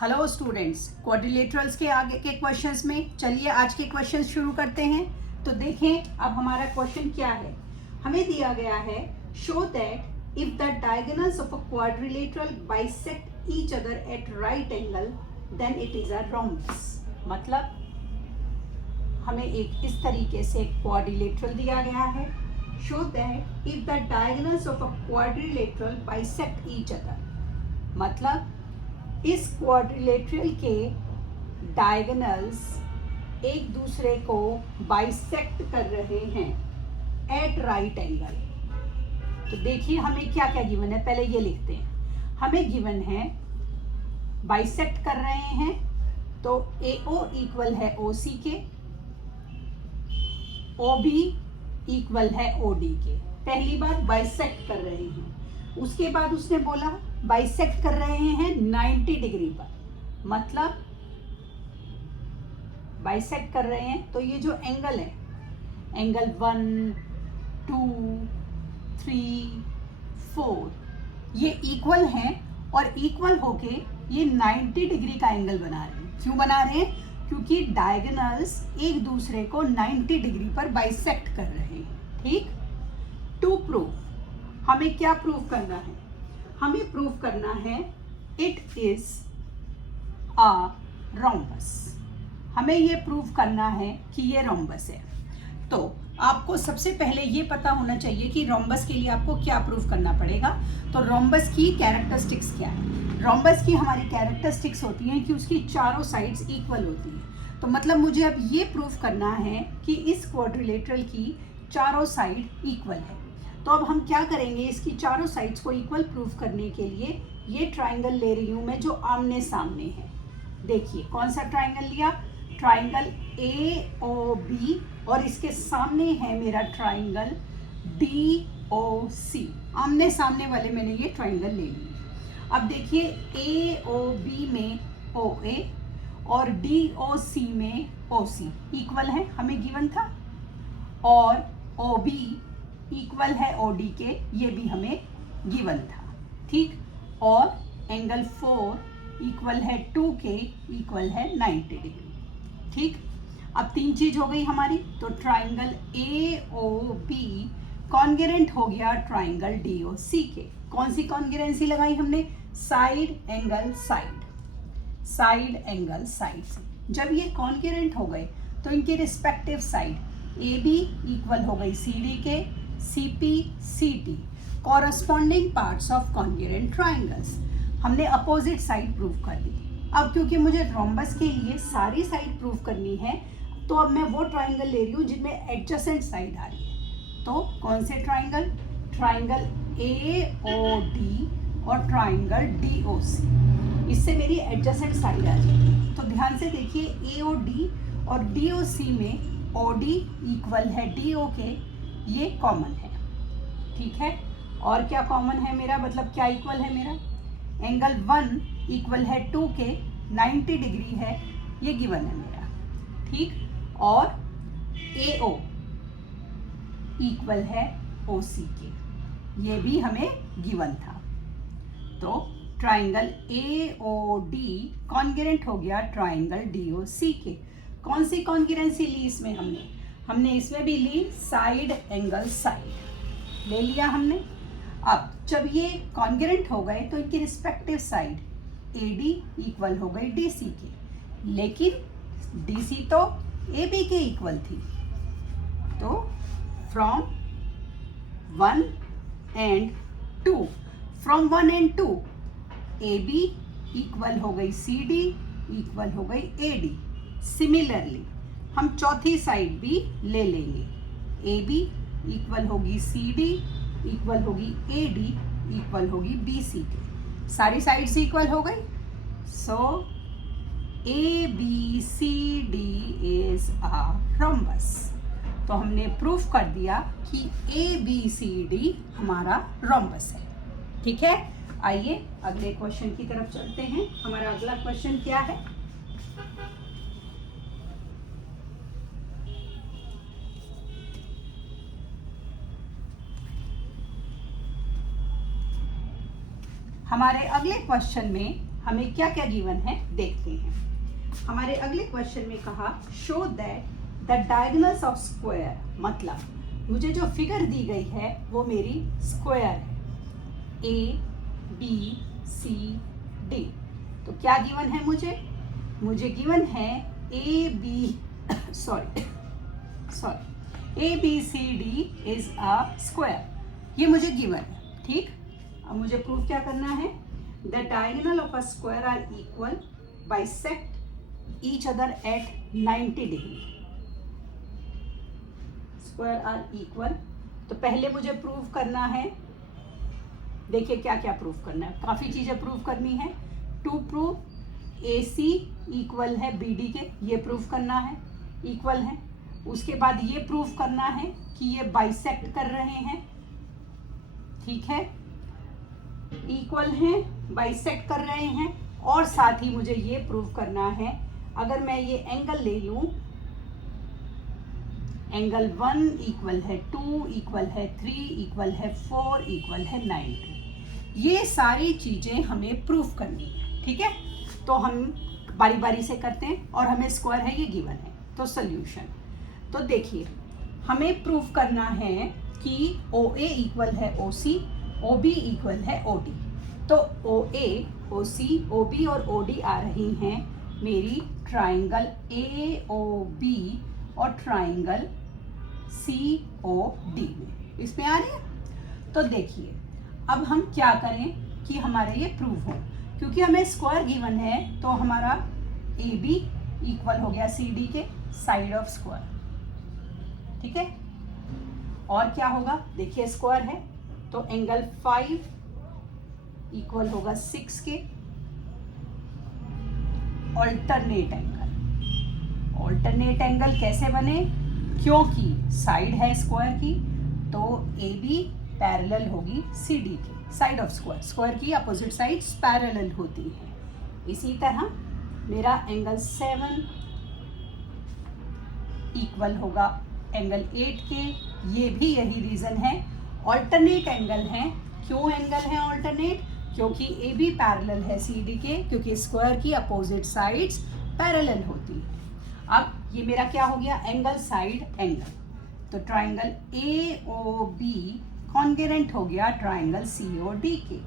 Hello students, quadrilaterals के आगे के क्वेश्चंस में चलिए आज के क्वेश्चंस शुरू करते हैं। तो देखें अब हमारा क्वेश्चन क्या है। हमें दिया गया है show that if the diagonals of a quadrilateral bisect each other at right angle then it is a rhombus. मतलब हमें एक इस तरीके से क्वाड्रिलेटरल दिया गया है। Show that if the diagonals of a quadrilateral bisect each other, मतलब इस क्वाड्रिलेटरल के डायगोनल्स एक दूसरे को बाइसेक्ट कर रहे हैं एट राइट एंगल। तो देखिए हमें क्या क्या गिवन है, पहले ये लिखते हैं। हमें गिवन है बाइसेक्ट कर रहे हैं, तो AO इक्वल है OC के, OB इक्वल है OD के। पहली बार बाइसेक्ट कर रहे हैं। उसके बाद उसने बोला बाइसेक्ट कर रहे हैं 90 डिग्री पर, मतलब बाइसेक्ट कर रहे हैं तो ये जो एंगल है, एंगल 1, 2, 3, 4 ये इक्वल हैं और इक्वल होके ये 90 डिग्री का एंगल बना रहे हैं। क्यों बना रहे हैं? क्योंकि डायगोनल्स एक दूसरे को 90 डिग्री पर बाइसेक्ट कर रहे हैं। ठीक। टू प्रूव, हमें क्या प्रूव करना है? हमें प्रूव करना है इट इज अ रोम्बस। हमें ये प्रूव करना है कि ये रोम्बस है। तो आपको सबसे पहले ये पता होना चाहिए कि रोम्बस के लिए आपको क्या प्रूव करना पड़ेगा। तो रोम्बस की कैरेक्टरिस्टिक्स क्या है? रोम्बस की हमारी कैरेक्टरिस्टिक्स होती हैं कि उसकी चारों साइड्स इक्वल होती हैं। तो मतलब मुझे अब ये प्रूव करना है कि इस क्वाड्रिलेटरल की चारों साइड इक्वल है। तो अब हम क्या करेंगे, इसकी चारों साइड्स को इक्वल प्रूफ करने के लिए ये ट्राइंगल ले रही हूं मैं जो आमने सामने है। देखिए कौन सा ट्राइंगल लिया? ट्राइंगल AOB और इसके सामने है मेरा ट्राइंगल DOC। आमने सामने वाले मैंने ये ट्राइंगल ले लिए। अब देखिए AOB में OA और DOC में OC इक्वल है, हमें गिवन था, और OB इक्वल है OD के, ये भी हमें गिवन था। ठीक। और एंगल 4 इक्वल है 2 के, इक्वल है 90 डिग्री। ठीक। अब तीन चीज हो गई हमारी। तो ट्राइंगल AOB कॉन्ग्रुएंट हो गया ट्राइंगल DOC के। कौन सी कॉन्ग्रुएंसी लगाई हमने? Side angle side, side angle side से। जब ये कॉन्ग्रुएंट हो गए तो इनके रिस्पेक्टिव साइड AB इक्वल हो गई CD के, CP CT corresponding parts of congruent triangles. हमने अपोजिट साइड प्रूव कर दी। अब क्योंकि मुझे रोम्बस के लिए सारी साइड प्रूव करनी है, तो अब मैं वो ट्राइंगल ले रही हूँ जिनमें एडजेसेंट साइड आ रही है। तो कौन से ट्राइंगल? ट्राइंगल AOD और ट्राइंगल DOC। इससे मेरी एडजेसेंट साइड आ जाएगी। तो ध्यान से देखिए AOD और DOC में OD इक्वल है DO के, ये कॉमन है। ठीक है। और क्या कॉमन है मेरा, मतलब क्या इक्वल है मेरा? एंगल 1 इक्वल है 2 के, 90 डिग्री है, ये गिवन है मेरा। ठीक। और AO इक्वल है OC के, ये भी हमें गिवन था। तो ट्राइंगल AOD कॉन्ग्रुएंट हो गया ट्राइंगल DOC के। कौन सी कॉन्ग्रुएंसी ली इसमें? हमने इसमें भी ली साइड एंगल साइड ले लिया हमने। अब जब ये कॉन्ग्रुएंट हो गए तो इनकी रिस्पेक्टिव साइड AD इक्वल हो गई DC के, लेकिन DC तो AB के इक्वल थी। तो from 1 and 2, from 1 and 2 AB equal हो गई CD इक्वल हो गई AD। सिमिलरली हम चौथी साइड भी ले लेंगे। AB इक्वल होगी CD इक्वल होगी AD इक्वल होगी BC के। सारी साइड्स इक्वल हो गई। सो ABCD इज अ रोम्बस। तो हमने प्रूफ कर दिया कि ABCD हमारा रोम्बस है। ठीक है। आइए अगले क्वेश्चन की तरफ चलते हैं। हमारा अगला क्वेश्चन क्या है? हमारे अगले क्वेश्चन में हमें क्या क्या गिवन है देखते हैं। हमारे अगले क्वेश्चन में कहा show that the diagonals of square, मतलब मुझे जो फिगर दी गई है वो मेरी स्क्वायर है, ए बी सी डी। तो क्या गिवन है मुझे गिवन है A B C D is a square, ये मुझे गिवन है। ठीक, अब मुझे प्रूफ क्या करना है, the diagonal of a square are equal bisect each other at 90 degree, square are equal. तो पहले मुझे प्रूफ करना है, देखिए क्या क्या प्रूफ करना है, काफी चीजें प्रूफ करनी है। To proof A C equal है बी डी के, ये प्रूफ करना है, इक्वल है। उसके बाद ये प्रूफ करना है कि ये बाइसेक्ट कर रहे हैं, ठीक है, इक्वल हैं, बाइसेक्ट कर रहे हैं। और साथ ही मुझे ये प्रूफ करना है, अगर मैं ये एंगल ले लूं, एंगल 1 इक्वल है 2 इक्वल है 3 इक्वल है 4 इक्वल है 90, ये सारी चीजें हमें प्रूफ करनी है। ठीक है, तो हम बारी बारी से करते हैं और हमें स्क्वायर है ये गिवन है। तो सॉल्यूशन, तो देखिए हमें प्रूफ करना है कि OA इक्वल है OC, OB इक्वल है OD। तो OA, OC, OB और OD आ रही हैं मेरी ट्राइंगल AOB और ट्राइंगल COD में, इसमें आ रही है। तो देखिए अब हम क्या करें कि हमारे ये प्रूफ हो, क्योंकि हमें स्क्वायर गिवन है तो हमारा AB इक्वल हो गया CD के साइड ऑफ स्क्वायर। ठीक है, और क्या होगा, देखिए स्क्वायर है तो एंगल 5 इक्वल होगा 6 के ऑल्टरनेट एंगल। ऑल्टरनेट एंगल कैसे बने, क्योंकि साइड है स्क्वायर की तो AB पैरेलल होगी CD की साइड ऑफ स्क्वायर, स्क्वायर की अपोजिट साइड्स पैरेलल होती है। इसी तरह मेरा एंगल 7 इक्वल होगा एंगल 8 के, ये भी यही रीजन है, ऑल्टरनेट एंगल है। क्यों एंगल है ऑल्टरनेट, क्योंकि ए बी पैरेलल है सी डी के, क्योंकि स्क्वायर की अपोजिट साइड्स पैरेलल होती है। अब ये मेरा क्या हो गया, एंगल साइड एंगल। तो triangle A O B congruent हो गया ट्राइंगल सी ओ डी के,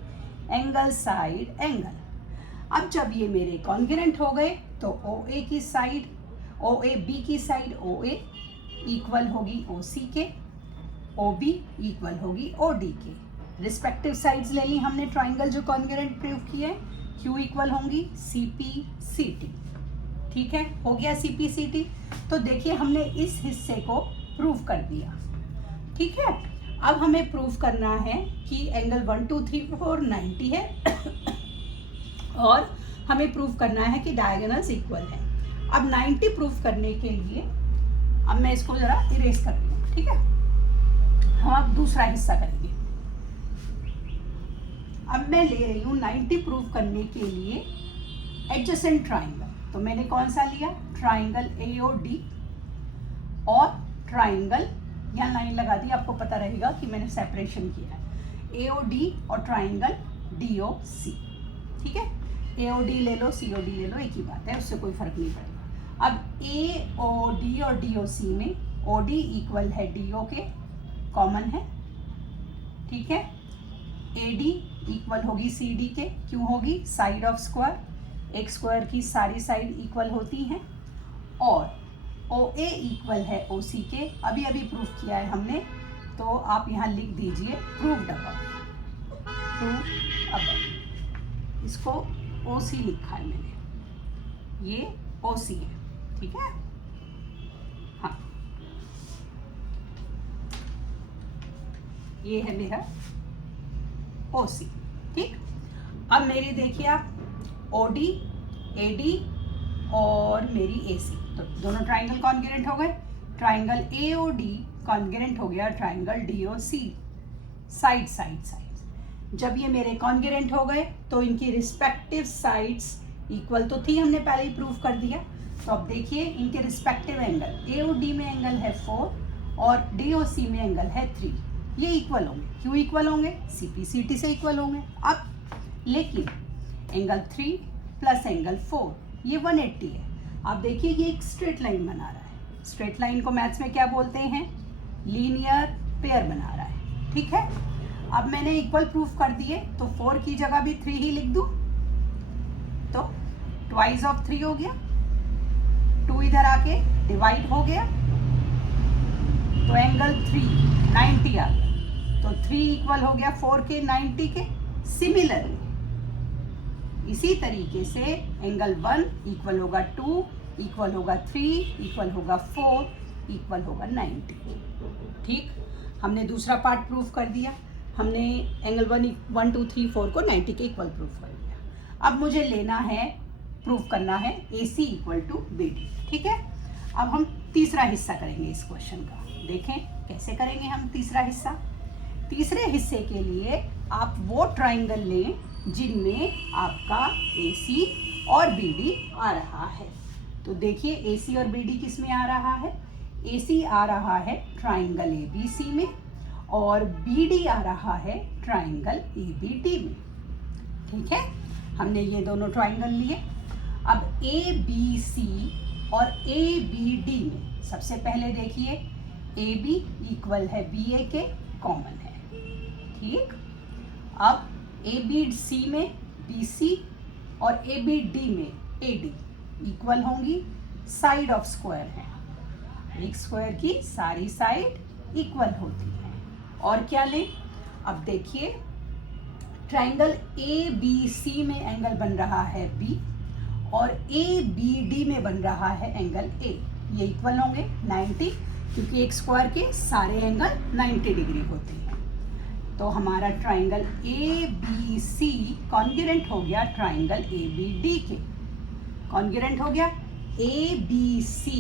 एंगल साइड एंगल। अब जब ये मेरे कॉन्ग्रुएंट हो गए तो ओ ए की साइड, ओ ए बी की साइड ओ ए इक्वल होगी ओ सी के, ओ बी इक्वल होगी ओ डी के। रिस्पेक्टिव साइड्स ले ली हमने ट्राइंगल जो कॉन्ग्रुएंट प्रूव किए, क्यू इक्वल होंगी सी पी सी टी। ठीक है, हो गया सी पी सी टी। तो देखिए हमने इस हिस्से को प्रूव कर दिया। ठीक है, अब हमें प्रूव करना है कि एंगल 1 2 3 4 90 है और हमें प्रूव करना है कि डायगोनल्स इक्वल है। अब 90 प्रूव करने के लिए अब मैं इसको जरा इरेज कर रही हूँ। ठीक है, हम अब दूसरा हिस्सा करेंगे। अब मैं ले रही हूँ 90 प्रूव करने के लिए एडजेसेंट ट्राइंगल। तो मैंने कौन सा लिया, ट्राइंगल AOD और ट्राइंगल, यहाँ लाइन लगा दी, आपको पता रहेगा कि मैंने सेपरेशन किया है, AOD और ट्राइंगल DOC। ठीक है, AOD ले लो COD ले लो, एक ही बात है, उससे कोई फर्क नहीं पड़ेगा। अब AOD और DOC में OD इक्वल है DO के, कॉमन है। ठीक है, AD इक्वल होगी CD के, क्यों होगी, साइड ऑफ स्क्वायर, एक स्क्वायर की सारी साइड इक्वल होती हैं। और OA इक्वल है OC के, अभी अभी प्रूफ किया है हमने, तो आप यहाँ लिख दीजिए प्रूव्ड अबव, प्रूव्ड अबव। इसको OC लिखा है मैंने, ये OC है। ठीक है, हाँ ये है मेरा OC। ठीक, अब मेरी देखिए आप OD, AD और मेरी AC, तो दोनों ट्राइंगल कॉन्ग्रुएंट हो गए। ट्राइंगल AOD कॉन्ग्रुएंट हो गया triangle DOC, side side side. जब ये मेरे कॉन्ग्रुएंट हो गए तो इनकी रिस्पेक्टिव साइड्स इक्वल तो थी, हमने पहले ही प्रूव कर दिया। तो अब देखिए इनके रिस्पेक्टिव एंगल, AOD में एंगल है 4 और DOC में एंगल है 3, ये इक्वल होंगे। क्यों इक्वल होंगे, CPCT से इक्वल होंगे। अब लेकिन एंगल 3 प्लस एंगल 4, ये 180 है। आप देखिए ये एक स्ट्रेट लाइन बना रहा है। स्ट्रेट लाइन को मैथ्स में क्या बोलते हैं? लीनियर पेयर बना रहा है, ठीक है। अब मैंने इक्वल प्रूफ कर दिए, तो 4 की जगह भी 3 ही लिख दूं, तो ट्वाइस ऑफ 3 हो गया, 2 इधर आके डिवाइड हो गया, तो एंगल 3 90 आ गया, तो 3 इक्वल हो गया 4 के 90 के। सिमिलरली इसी तरीके से एंगल 1 इक्वल होगा 2, इक्वल होगा 3, इक्वल होगा 4, इक्वल होगा 90। ठीक, हमने दूसरा पार्ट प्रूफ कर दिया। हमने एंगल 1 2 3 4 को 90 के इक्वल प्रूफ कर दिया। अब मुझे लेना है, प्रूफ करना है AC इक्वल टू BD, ठीक है। अब हम तीसरा हिस्सा करेंगे इस क्वेश्चन का। देखें कैसे करेंगे हम तीसरा हिस्सा। तीसरे हिस्से के लिए आप वो ट्राइंगल लें जिनमें आपका AC और BD आ रहा है। तो देखिए AC और BD किस में आ रहा है? AC आ रहा है ट्राइंगल ABC में, और BD आ रहा है ट्राइंगल ABD में, ठीक है। हमने ये दोनों ट्राइंगल लिए। अब ABC और ABD में सबसे पहले देखिए AB इक्वल है BA के, कॉमन है, ठीक। अब ABC में BC और ABD में AD इक्वल होंगी, साइड ऑफ स्क्वायर है, एक स्क्वायर की सारी साइड इक्वल होती है। और क्या लें? अब देखिए ट्राइंगल ABC में एंगल बन रहा है B, और ABD में बन रहा है एंगल A। ये इक्वल होंगे 90, क्योंकि एक स्क्वायर के सारे एंगल 90 डिग्री होते हैं। तो हमारा ट्राइंगल ABC कॉन्ग्रुएंट हो गया ट्राइंगल ABD के। कॉन्ग्रुएंट हो गया, ABC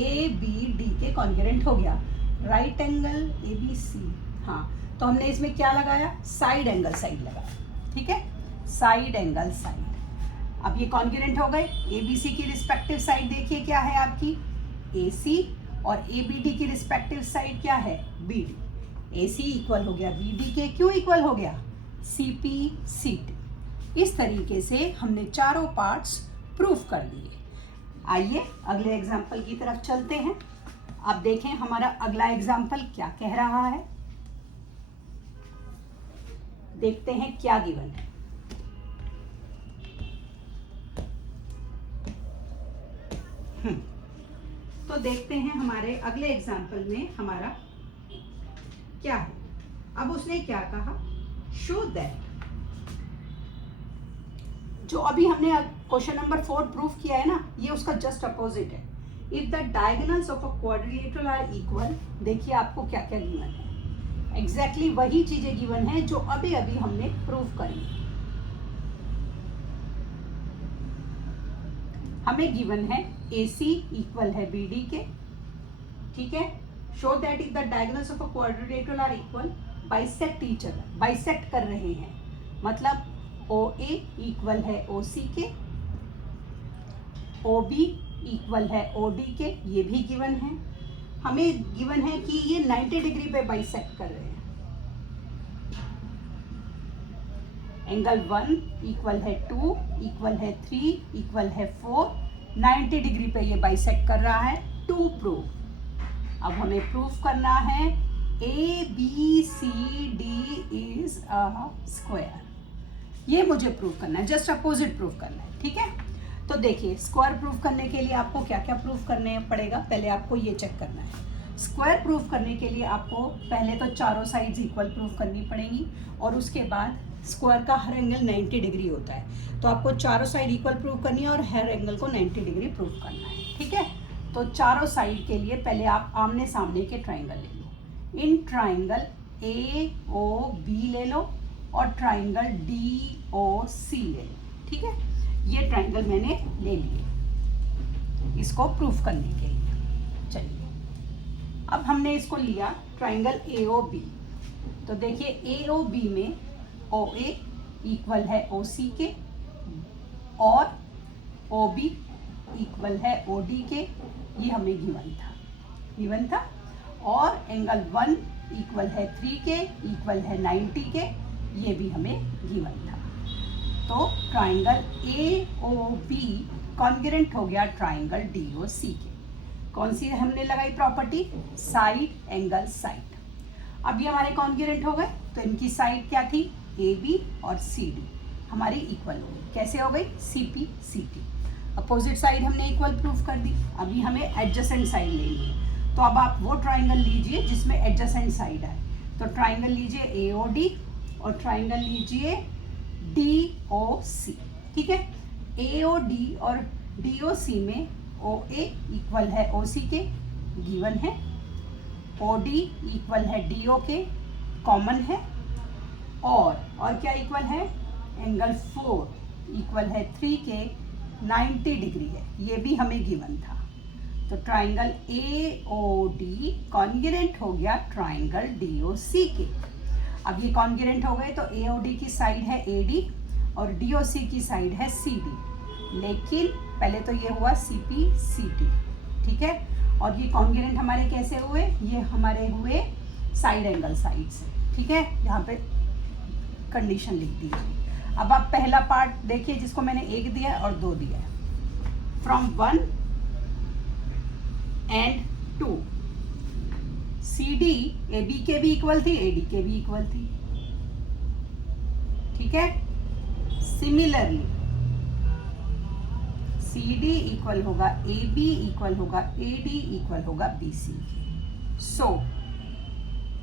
ABD के कॉन्ग्रुएंट हो गया। राइट एंगल ABC, हाँ, तो हमने इसमें क्या लगाया? साइड एंगल साइड लगाया, ठीक है, साइड एंगल साइड। अब ये कॉन्ग्रुएंट हो गए। ABC की रिस्पेक्टिव साइड देखिए क्या है आपकी? AC, और ABD की रिस्पेक्टिव साइड क्या है? BD। AC इक्वल हो गया BD के, क्यों इक्वल हो गया? CP CT। इस तरीके से हमने चारों पार्ट्स प्रूफ कर लिए। आइए अगले एग्जाम्पल की तरफ चलते हैं। अब देखें हमारा अगला एग्जाम्पल क्या कह रहा है, देखते हैं क्या गिवन है। तो देखते हैं हमारे अगले एग्जाम्पल में हमारा क्या है। अब उसने क्या कहा? शो दैट, जो अभी हमने क्वेश्चन नंबर 4 प्रूफ किया है ना, ये उसका जस्ट अपोजिट है। If the diagonals of a quadrilateral are equal, देखिए आपको क्या क्या गिवन है। एग्जैक्टली वही चीजें गिवन है जो अभी अभी हमने प्रूफ करी। हमें गिवन है AC इक्वल है BD के, ठीक है। Show that if the diagonals of a quadrilateral are equal, bisect each other, bisect कर रहे हैं, मतलब OA इक्वल है OC के, OB इक्वल है OD के, ये भी गिवन है। हमें गिवन है कि ये 90 डिग्री पे बाइसेक्ट कर रहे हैं। एंगल 1 इक्वल है 2, इक्वल है 3, इक्वल है 4, 90 डिग्री पे ये बाइसेक्ट कर रहा है। टू प्रूव, अब हमें प्रूफ करना है ABCD इज अ स्क्वायर। ये मुझे प्रूफ करना है, जस्ट अपोजिट प्रूफ करना है, ठीक है। तो देखिए स्क्वायर प्रूफ करने के लिए आपको क्या क्या प्रूफ करने पड़ेगा, पहले आपको ये चेक करना है। स्क्वायर प्रूफ करने के लिए आपको पहले तो चारों साइड्स इक्वल प्रूफ करनी पड़ेंगी, और उसके बाद स्क्वायर का हर एंगल 90 डिग्री होता है, तो आपको चारों साइड इक्वल प्रूफ करनी है और हर एंगल को 90 डिग्री प्रूफ करना है, ठीक है। तो चारों साइड के लिए पहले आप आमने सामने के ट्राइंगल ले लो। इन ट्राइंगल AOB ले लो और ट्राइंगल DOC ले लो, ठीक है। ये ट्राइंगल मैंने ले लिए इसको प्रूफ करने के लिए। चलिए अब हमने इसको लिया ट्राइंगल AOB, तो देखिए AOB में OA इक्वल है OC के, और OB इक्वल है OD के, ये हमें गिवन था। और एंगल 1 इक्वल है 3 के, इक्वल है 90 के, ये भी हमें गिवन था। तो triangle A O B congruent हो गया ट्राइंगल डी ओ सी के। कौन सी हमने लगाई प्रॉपर्टी? Side angle side. अब ये हमारे कॉन्ग्रुएंट हो गए, तो इनकी साइड क्या थी? ए बी और सी डी हमारी इक्वल हो गई। कैसे हो गई? C P C T. Opposite side हमने इक्वल प्रूफ कर दी। अभी हमें एडजेसेंट साइड लेनी है, तो अब आप वो ट्राइंगल लीजिए जिसमें एडजेसेंट साइड आए। तो ट्राइंगल लीजिए ए ओ डी और ट्राइंगल लीजिए डी ओ सी। ठीक है, ए ओ डी और डी ओ सी में ओ ए इक्वल है ओ सी के, गिवन है। ओ डी इक्वल है डी ओ के, कॉमन है। और क्या इक्वल है? एंगल 4 इक्वल है 3 के, 90 डिग्री है, ये भी हमें गिवन था। तो triangle A O D congruent हो गया ट्राइंगल डी ओ सी के। अब ये कॉन्ग्रुएंट हो गए, तो ए ओ डी की साइड है ए डी और डी ओ सी की साइड है सी डी। लेकिन पहले तो ये हुआ सी पी सी टी, ठीक है। और ये कॉन्ग्रुएंट हमारे कैसे हुए? ये हमारे हुए साइड एंगल साइड से, ठीक है। यहाँ पे कंडीशन लिख दीजिए। अब आप पहला पार्ट देखिए जिसको मैंने 1 दिया है और 2 दिया है। From 1 and 2 C D A B के भी इक्वल थी, ए डी के भी इक्वल थी, ठीक है। सिमिलरली सी डी इक्वल होगा ए बी इक्वल होगा ए डी इक्वल होगा बी सी। सो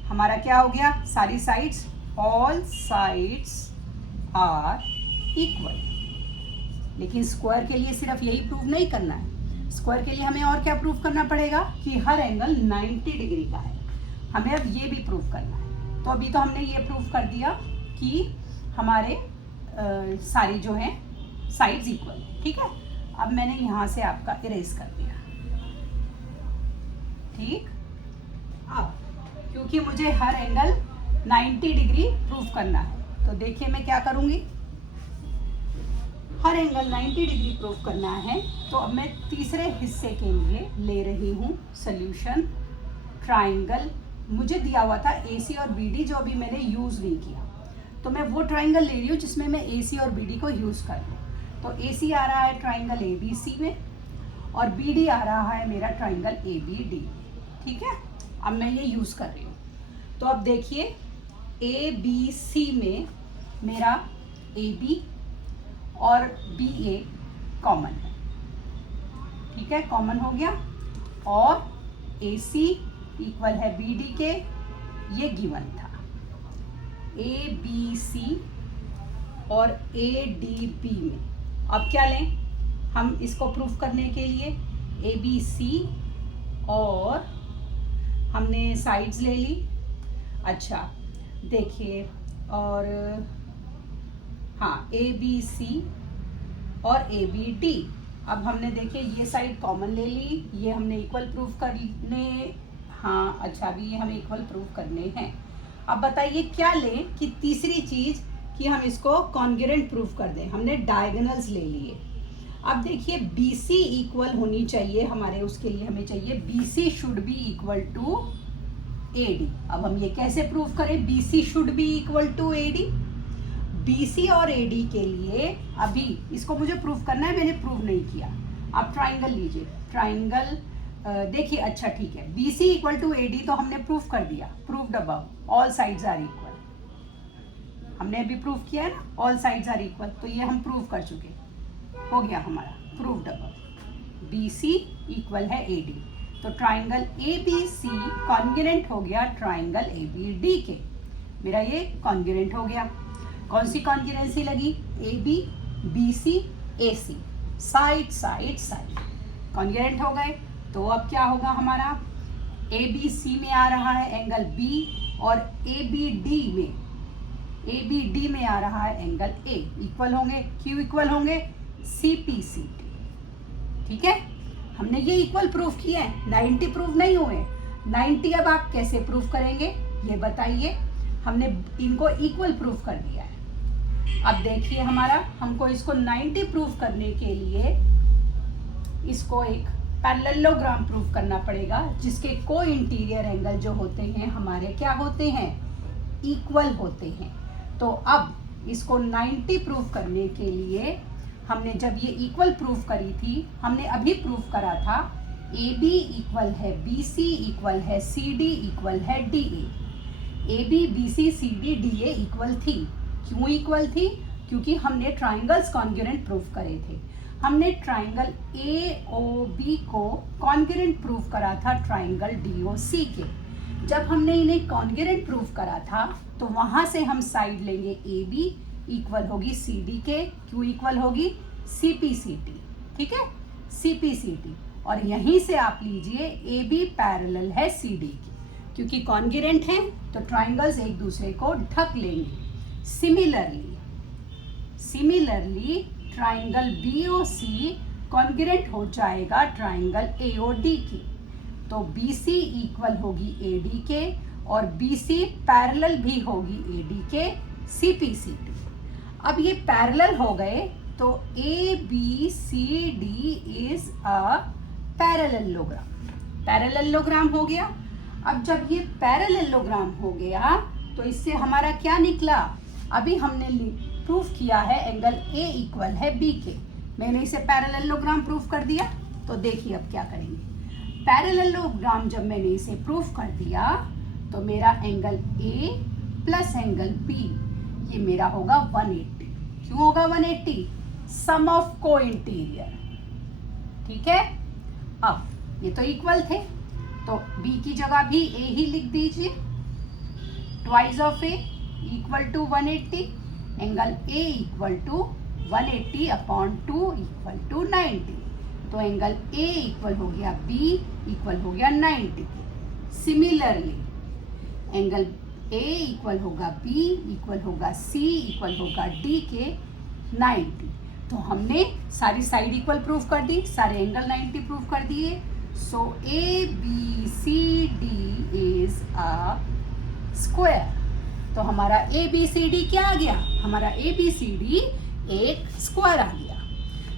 हमारा क्या हो गया? सारी sides, all sides are equal. लेकिन स्क्वायर के लिए सिर्फ यही प्रूव नहीं करना है, स्क्वायर के लिए हमें और क्या प्रूव करना पड़ेगा? कि हर एंगल 90 डिग्री का है। हमें अब ये भी प्रूव करना है। तो अभी तो हमने ये प्रूव कर दिया कि हमारे सारी जो है साइड्स इक्वल है, ठीक है। अब मैंने यहाँ से आपका इरेज कर दिया, ठीक। अब क्योंकि मुझे हर एंगल 90 डिग्री प्रूफ करना है, तो देखिए मैं क्या करूँगी। हर एंगल 90 डिग्री प्रूफ करना है, तो अब मैं तीसरे हिस्से के लिए ले रही हूँ सोल्यूशन। ट्राइंगल मुझे दिया हुआ था ए सी और बी डी, जो अभी मैंने यूज़ नहीं किया, तो मैं वो ट्राइंगल ले रही हूँ जिसमें मैं ए सी और बी डी को यूज़ कर लूँ। तो ए सी आ रहा है ट्राइंगल ए बी सी में, और बी डी आ रहा है मेरा ट्राइंगल ए बी डी, ठीक है। अब मैं ये यूज़ कर रही हूँ। तो अब देखिए ए बी सी में मेरा ए बी और बी ए कॉमन है, ठीक है, कॉमन हो गया। और ए सी इक्वल है बी डी के, ये गिवन था। ए बी सी और ए डी बी में अब क्या लें हम इसको प्रूफ करने के लिए? ए बी सी और हमने साइड्स ले ली। अच्छा देखिए, और हाँ, ए बी सी और ए बी डी। अब हमने देखिए ये साइड कॉमन ले ली, ये हमने इक्वल प्रूफ करने, हाँ अच्छा अभी ये हमें इक्वल प्रूफ करने हैं। अब बताइए क्या लें कि तीसरी चीज़ कि हम इसको कॉन्ग्रुएंट प्रूफ कर दें। हमने डायगोनल्स ले लिए। अब देखिए बी सी इक्वल होनी चाहिए हमारे, उसके लिए हमें चाहिए B C should be equal to A D. अब हम ये कैसे प्रूफ करें B C should be equal to A D? B C और ए डी के लिए अभी इसको मुझे प्रूफ करना है, मैंने प्रूव नहीं किया। आप ट्राइंगल लीजिए, ट्राइंगल देखिए, अच्छा ठीक है, B C equal to A D तो हमने प्रूफ कर दिया, proved above, all sides are equal. हमने अभी प्रूफ किया है ना, ऑल साइड्स आर इक्वल, तो ये हम प्रूफ कर चुके, हो गया हमारा proved above. B C equal है ए डी, तो triangle A B C congruent हो गया ट्राइंगल ए बी डी के। मेरा ये कॉन्ग्रुएंट हो गया। कौन सी कॉन्ग्रुएंसी लगी? A B, B C, A C, side side side congruent हो गए। तो अब क्या होगा हमारा? ए बी सी में आ रहा है एंगल बी, और ए बी डी में आ रहा है एंगल ए, इक्वल होंगे। क्यों इक्वल होंगे? सी पी सी टी, ठीक है। हमने ये इक्वल प्रूफ किए हैं, 90 प्रूफ नहीं हुए। 90 अब आप कैसे प्रूफ करेंगे ये बताइए। हमने इनको इक्वल प्रूफ कर दिया है। अब देखिए हमारा, हमको इसको 90 प्रूफ करने के लिए इसको एक पैरेललोग्राम प्रूफ करना पड़ेगा, जिसके को इंटीरियर एंगल जो होते हैं हमारे क्या होते हैं? इक्वल होते हैं। तो अब इसको 90 प्रूफ करने के लिए हमने जब ये इक्वल प्रूफ करी थी, हमने अभी प्रूफ करा था ए बी इक्वल है बी सी इक्वल है सी डी इक्वल है D A B B C C D D A equal थी। क्यों इक्वल थी? क्योंकि हमने ट्राइंगल्स कॉन्ग्रुएंट प्रूफ करे थे। हमने ट्राइंगल ए ओ बी को कॉन्ग्रुएंट प्रूफ करा था ट्राइंगल डी ओ सी के। जब हमने इन्हें कॉन्ग्रुएंट प्रूफ करा था तो वहां से हम साइड लेंगे ए बी इक्वल होगी सी डी के। क्यों इक्वल होगी? सी पी सी टी, ठीक है, सी पी सी टी। और यहीं से आप लीजिए ए बी पैरेलल है सी डी की, क्योंकि कॉन्ग्रुएंट हैं तो ट्राइंगल्स एक दूसरे को ढक लेंगे। Similarly triangle B O C congruent हो जाएगा ट्राइंगल ए ओ डी की। तो बी सी इक्वल होगी ए डी के और बी सी पैरेलल भी होगी ए डी के सी पी सी टी। अब ये पैरेलल हो गए तो A B C D is a parallelogram हो गया। अब जब ये पैरेललोग्राम हो गया तो इससे हमारा क्या निकला? अभी हमने प्रूफ किया है एंगल ए इक्वल है बी के। मैंने इसे पैरेललोग्राम प्रूफ कर दिया। तो देखिए अब क्या करेंगे। पैरेललोग्राम जब मैंने इसे प्रूफ कर दिया तो मेरा angle A plus angle B ये मेरा होगा 180। क्यों होगा 180? सम ऑफ को इंटीरियर, ठीक है। अब ये तो इक्वल थे तो बी की जगह भी ए ही लिख दीजिए। Twice of A equal to 180, angle A equal to 180 upon 2 equal to 90। तो एंगल ए इक्वल हो गया बी इक्वल हो गया 90 के। सिमिलरली एंगल ए इक्वल होगा बी इक्वल होगा सी इक्वल होगा डी के 90। तो हमने सारी साइड इक्वल प्रूफ कर दी, सारे एंगल 90 प्रूफ कर दिए। So A B C D is a square. तो हमारा ए बी सी डी क्या आ गया? हमारा ए बी सी डी एक स्क्वायर आ गया।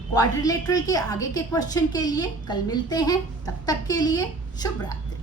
क्वाड्रिलेटरल के आगे के क्वेश्चन के लिए कल मिलते हैं। तब तक के लिए शुभ रात्रि।